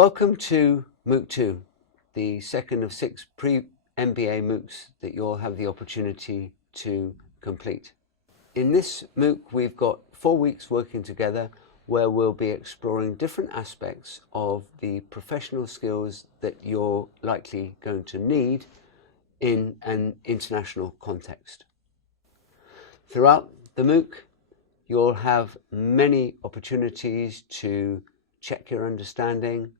Welcome to MOOC 2, the second of 6 pre-MBA MOOCs that you'll have the opportunity to complete. In this MOOC, we've got 4 weeks working together where we'll be exploring different aspects of the professional skills that you're likely going to need in an international context. Throughout the MOOC, you'll have many opportunities to check your understanding,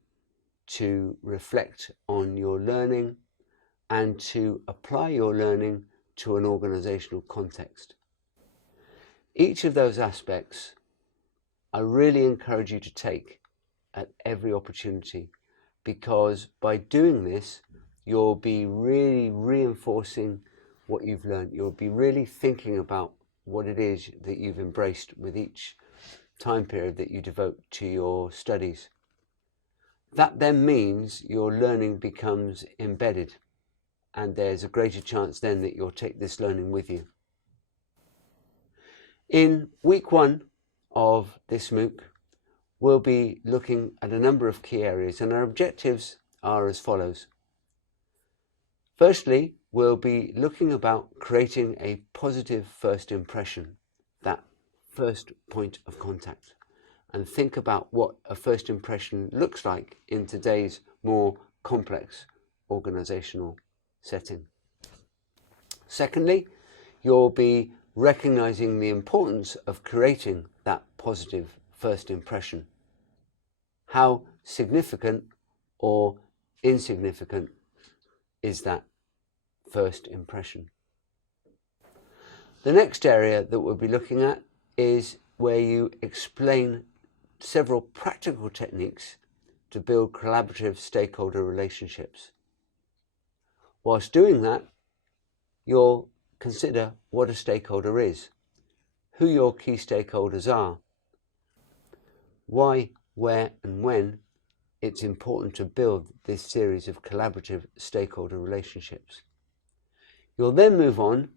to reflect on your learning, and to apply your learning to an organizational context. Each of those aspects I really encourage you to take at every opportunity, because by doing this, you'll be really reinforcing what you've learned. You'll be really thinking about what it is that you've embraced with each time period that you devote to your studies. That then means your learning becomes embedded, and there's a greater chance then that you'll take this learning with you. In week 1 of this MOOC, we'll be looking at a number of key areas, and our objectives are as follows. Firstly, we'll be looking about creating a positive first impression, that first point of contact, and think about what a first impression looks like in today's more complex organizational setting. Secondly, you'll be recognizing the importance of creating that positive first impression. How significant or insignificant is that first impression? The next area that we'll be looking at is where you explain several practical techniques to build collaborative stakeholder relationships. Whilst doing that, you'll consider what a stakeholder is, who your key stakeholders are, why, where and when it's important to build this series of collaborative stakeholder relationships. You'll then move on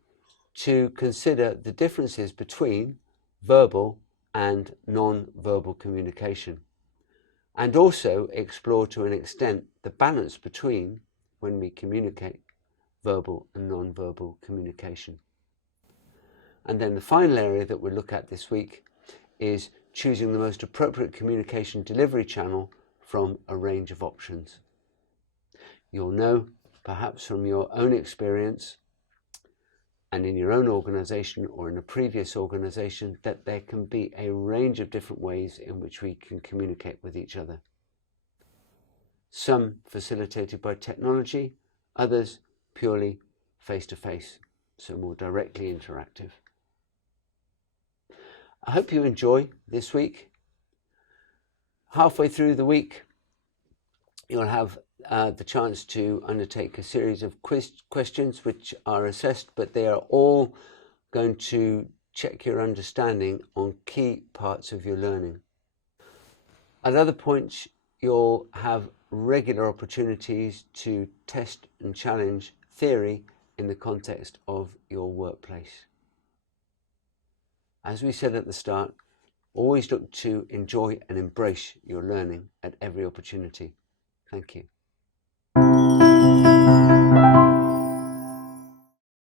to consider the differences between verbal and non-verbal communication, and also explore to an extent the balance between when we communicate verbal and non-verbal communication. And then the final area that we'll look at this week is choosing the most appropriate communication delivery channel from a range of options. You'll know, perhaps from your own experience and in your own organization or in a previous organization, that there can be a range of different ways in which we can communicate with each other. Some facilitated by technology, others purely face-to-face, so more directly interactive. I hope you enjoy this week. Halfway through the week, you'll have the chance to undertake a series of questions which are assessed, but they are all going to check your understanding on key parts of your learning. At other points, you'll have regular opportunities to test and challenge theory in the context of your workplace. As we said at the start, always look to enjoy and embrace your learning at every opportunity. Thank you.